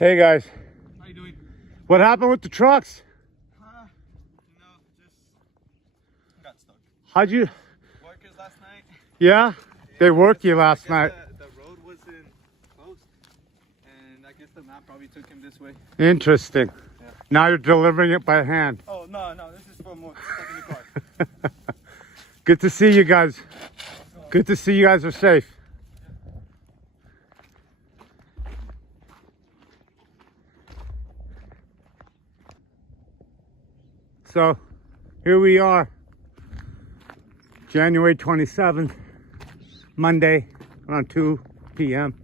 Hey guys. How you doing? What happened with the trucks? Just got stuck. How'd you? Workers last night. Yeah? They worked you last night. The road wasn't closed, and I guess the map probably took him this way. Interesting. Yeah. Now you're delivering it by hand. Oh, no, this is for more stuck in the car. Good to see you guys. Good to see you guys are safe. So, here we are, January 27th, Monday, around 2 p.m.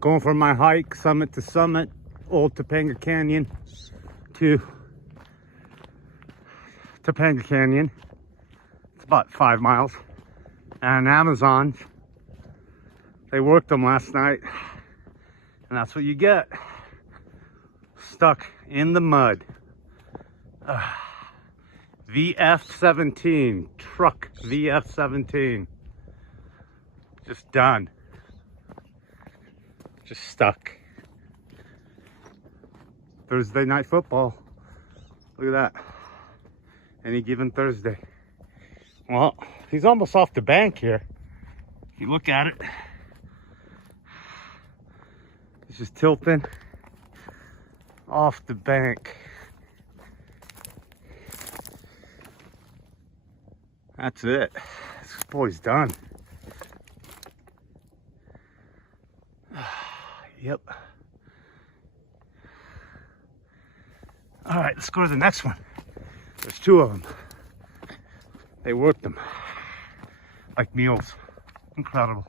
Going for my hike, summit to summit, Old Topanga Canyon to Topanga Canyon. It's about 5 miles. And Amazons, they worked them last night, and that's what you get. Stuck in the mud. VF-17, truck VF-17. Just done. Just stuck. Thursday night football. Look at that. Any given Thursday. Well, he's almost off the bank here. If you look at it, he's just tilting off the bank. That's it. This boy's done. Yep. All right, let's go to the next one. There's 2 of them. They worked them like mules. Incredible.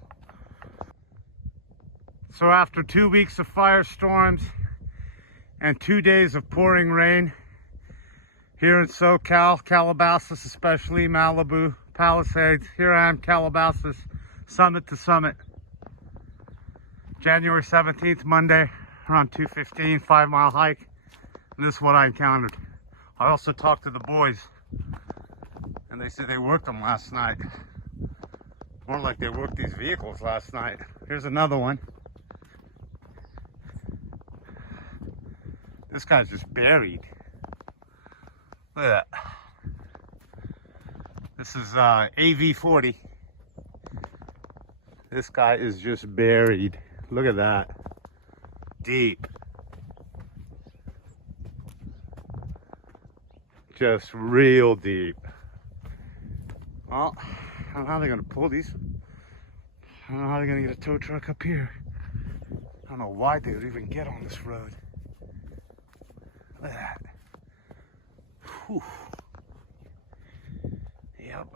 So after 2 weeks of firestorms and 2 days of pouring rain, here in SoCal, Calabasas especially, Malibu, Palisades, here I am, Calabasas, summit to summit. January 17th, Monday, around 2:15, 5-mile hike. And this is what I encountered. I also talked to the boys, and they said they worked them last night. More like they worked these vehicles last night. Here's another one. This guy's just buried. Look at that. This is AV40. This guy is just buried. Look at that. Deep. Just real deep. Well, I don't know how they're gonna pull these. I don't know how they're gonna get a tow truck up here. I don't know why they would even get on this road. Look at that. Whew. Yep.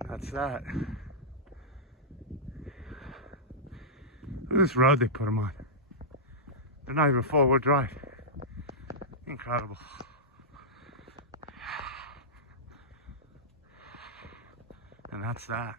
And that's that. Look at this road they put them on. They're not even 4-wheel drive. Incredible. And that's that.